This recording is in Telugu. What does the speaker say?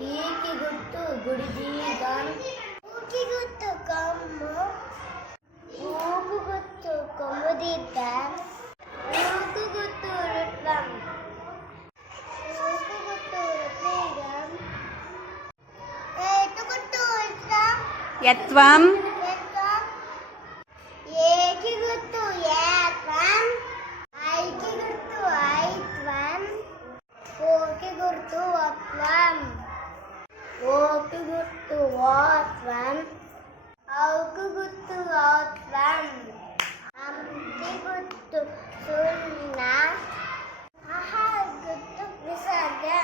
ఈకి గుర్తు గుడిదీగం. ఊకి గుర్తు కొమ్ము. ఊకు గుర్తు కొమ్ముదీద్దాం. ఊకు గుర్తు రుత్వం. ఊకు గుర్తు రుత్వీగం. ఏటు గుర్తు ఇత్వం. యత్వం. ఏకి గుర్తు ఏత్వం. ఐకి గుర్తు ఐత్వం. ఓకి గుర్తు ఒత్వం. ఓకి గుర్తు ఓత్వం. ఔకు గుర్తు ఔత్వం. అంకి గుర్తు సున్నా. అహ గుర్తు విసర్గ.